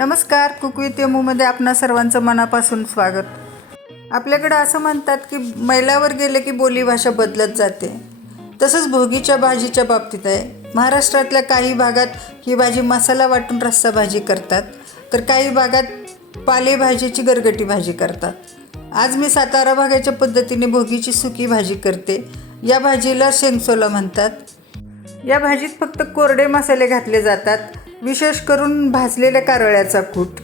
नमस्कार, cook with यमूमध्ये आपणा सर्वांचं मनापासून स्वागत. आपल्याकडे असं म्हणतात की मैलावर गेले की बोलीभाषा बदलत जाते. तसंच भोगीच्या भाजीच्या बाबतीत आहे. महाराष्ट्रातल्या काही भागात ही भाजी मसाला वाटून रस्सा भाजी करतात, तर काही भागात पालेभाजीची गरगटी भाजी करतात. आज मी सातारा भागाच्या पद्धतीने भोगीची सुकी भाजी करते. या भाजीला शेंगसोला म्हणतात. या भाजीत फक्त कोरडे मसाले घातले जातात, विशेष करून भाजलेल्या कारळ्याचा कूट.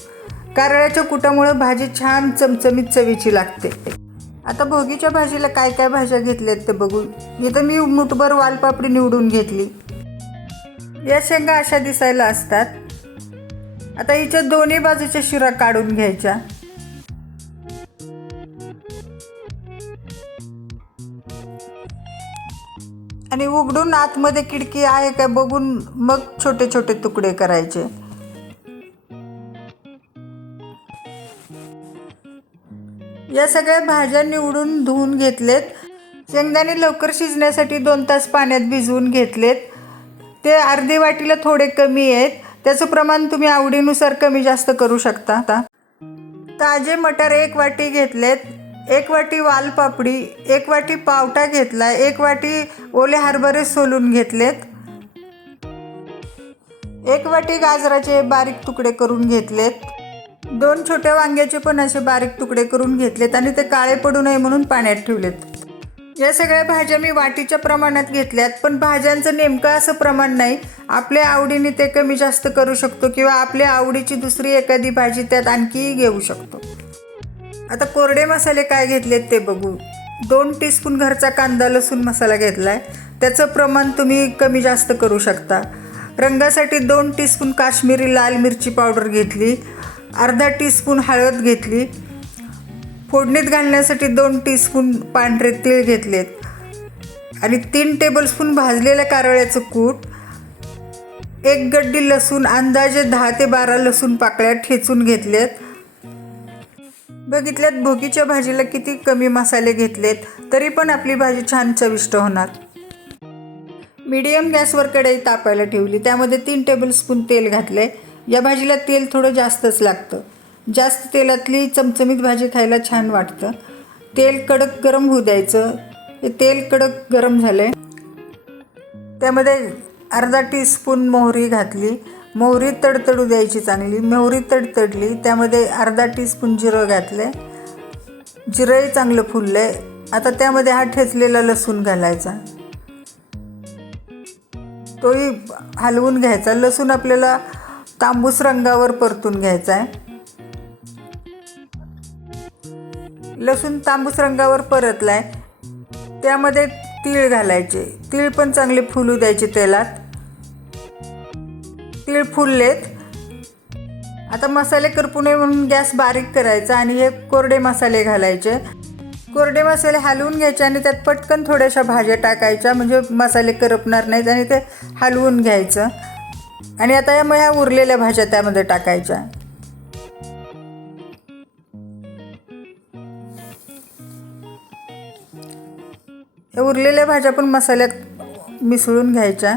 कारळ्याच्या कुटामुळे भाजी छान चमचमीत चवीची लागते. आता भोगीच्या भाजीला काय काय भाज्या घेतल्यात ते बघू. इथं मी मुठभर वालपापडी निवडून घेतली. या शेंगा अशा दिसायला असतात. आता हिच्या दोन्ही बाजूच्या शिरा काढून घ्यायच्या. आणि उघडून आतमध्ये खिडकी आहे का बघून मग छोटे छोटे तुकडे करायचे. या सगळ्या भाज्या निवडून धुवून घेतलेत. शेंगदाणे लवकर शिजण्यासाठी 2 तास पाण्यात भिजवून घेतलेत. ते अर्धी वाटीला थोडे कमी आहेत. त्याचं प्रमाण तुम्ही आवडीनुसार कमी जास्त करू शकता. ताजे मटार 1 वाटी घेतलेत. 1 वाटी वालपापडी, 1 वाटी पावटा घेतला, 1 वाटी ओले हरभरे सोलून घेतलेत. 1 वाटी गाजराचे बारीक तुकडे करून घेतलेत. 2 छोट्या वांग्याचे पण असे बारीक तुकडे करून घेतलेत आणि ते काळे पडू नये म्हणून पाण्यात ठेवलेत. या सगळ्या भाज्या मी वाटीच्या प्रमाणात घेतल्यात, पण भाज्यांचं नेमकं असं प्रमाण नाही. आपल्या आवडीने ते कमी जास्त करू शकतो किंवा आपल्या आवडीची दुसरी एखादी भाजी त्यात आणखीही घेऊ शकतो. आता कोरडे मसाले काय घेतलेत ते बघू. 2 टीस्पून घरचा कांदा लसूण मसाला घेतला आहे. त्याचं प्रमाण तुम्ही कमी जास्त करू शकता. रंगासाठी 2 टीस्पून काश्मीरी लाल मिरची पावडर घेतली. अर्धा टीस्पून हळद घेतली. फोडणीत घालण्यासाठी 2 टीस्पून पांढरे तीळ घेतलेत आणि 3 टेबलस्पून भाजलेल्या कारळ्याचं कूट. 1 गड्डी लसूण, अंदाजे 10 ते 12 लसूण पाकळ्या ठेचून घेतलेत. बघितल्यात भोगीच्या भाजीला किती कमी मसाले घेतलेत, तरी पण आपली भाजी छान चविष्ट होणार. मीडियम गॅसवर कढई तापायला ठेवली. त्यामध्ये 3 टेबलस्पून तेल घातले. या भाजीला तेल थोडं जास्तच लागतं. जास्त तेलातली चमचमीत भाजी खायला छान वाटतं. तेल कडक गरम होऊ द्यायचं. हे तेल कडक गरम झाले. त्यामध्ये अर्धा टीस्पून मोहरी घातली. मोहरी तडतडू द्यायची चांगली. मोहरी तडतडली. त्यामध्ये अर्धा टीस्पून जिरं घातले. जिरंही चांगलं फुलले. आता त्यामध्ये हा ठेचलेला लसूण घालायचा. तोही हलवून घ्यायचा. लसूण आपल्याला तांबूस रंगावर परतून घ्यायचा आहे. लसूण तांबूस रंगावर परतलाय. त्यामध्ये तीळ घालायचे. तीळ पण चांगले फुलू द्यायचे तेलात. तीळ फुललेत. आता मसाले करपू नये म्हणून गॅस बारीक करायचा आणि हे कोरडे मसाले घालायचे. कोरडे मसाले हलवून घ्यायचे आणि त्यात पटकन थोड्याशा भाज्या टाकायच्या, म्हणजे मसाले करपणार नाहीत. आणि ते हलवून घ्यायचं. आणि आता ह्या उरलेल्या भाज्या त्यामध्ये टाकायच्या. या उरलेल्या भाज्या पण मसाल्यात मिसळून घ्यायच्या.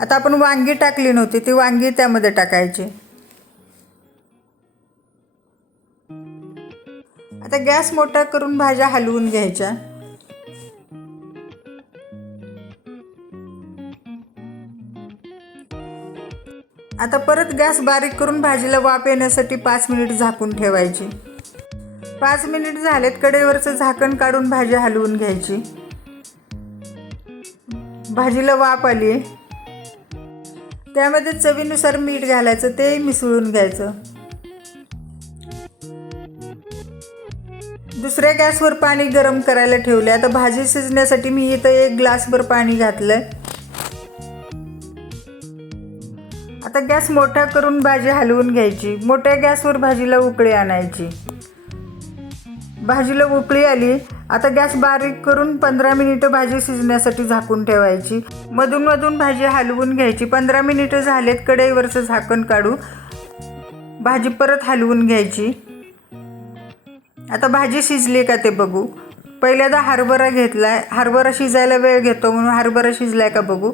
आता आपण वांगी टाकली नव्हती, ती वांगी त्यामध्ये टाकायची. आता गॅस मोठा करून भाज्या हलवून घ्यायच्या. आता परत गॅस बारीक करून भाजीला वाफ येण्यासाठी 5 मिनिट झाकून ठेवायची. 5 मिनिट झालेत. कढईवरचं झाकण काढून भाजी हलवून घ्यायची. भाजीला वाफ आली. त्यामध्ये चवीनुसार मीठ घालायचं. ते मिसळून घ्यायचं. दुसऱ्या गॅसवर पाणी गरम करायला ठेवले. आता भाजी शिजण्यासाठी मी इथं 1 ग्लासभर पाणी घातलंय. आता गॅस मोठा करून भाजी हलवून घ्यायची. मोठ्या गॅसवर भाजीला उकळी आणायची. भाजीला उकळी आली. आता गॅस बारीक करून 15 मिनिटं भाजी शिजण्यासाठी झाकून ठेवायची. मधून मधून भाजी हलवून घ्यायची. 15 मिनिटं झालेत. कढईवरचं झाकण काढू. भाजी परत हलवून घ्यायची. आता भाजी शिजली का ते बघू. पहिल्यांदा हरभरा घेतला आहे. हरभरा शिजायला वेळ घेतो म्हणून हरभरा शिजला आहे का बघू.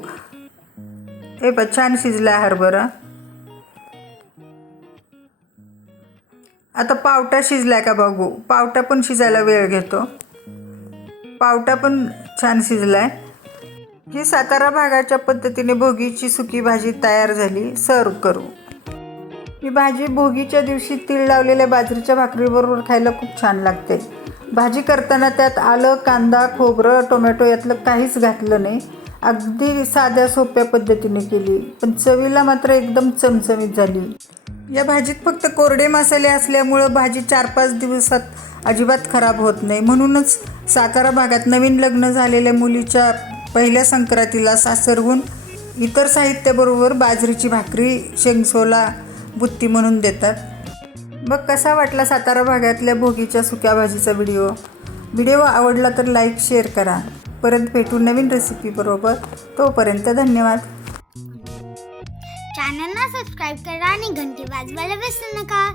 हे पण छान शिजला हरभरा. आता पावटा शिजलाय का बघू. पावटा पण शिजायला वेळ घेतो. पावटा पण छान शिजलाय. ही सातारा भागाच्या पद्धतीने भोगीची सुकी भाजी तयार झाली. सर्व करू. ही भाजी भोगीच्या दिवशी तीळ लावलेल्या बाजरीच्या भाकरीबरोबर खायला खूप छान लागते. भाजी करताना त्यात आलं, कांदा, खोबरं, टोमॅटो यातलं काहीच घातलं नाही. अगदी साध्या सोप्या पद्धतीने केली, पण चवीला मात्र एकदम चमचमीत झाली. या भाजीत फक्त कोरडे मसाले असल्यामुळं भाजी 4-5 दिवसात अजिबात खराब होत नाही. म्हणूनच सातारा भागात नवीन लग्न झालेल्या मुलीच्या पहिल्या संक्रांतीला सासरहून इतर साहित्याबरोबर बाजरीची भाकरी शेंगसोला बुत्ती म्हणून देतात. मग कसा वाटला सातारा भागातल्या भोगीच्या सुक्या भाजीचा व्हिडिओ आवडला तर लाईक शेअर करा. परत भेटू नवीन रेसिपी बरोबर. तोपर्यंत धन्यवाद. चॅनलला सबस्क्राईब करा आणि घंटी वाजवायला विसरू नका.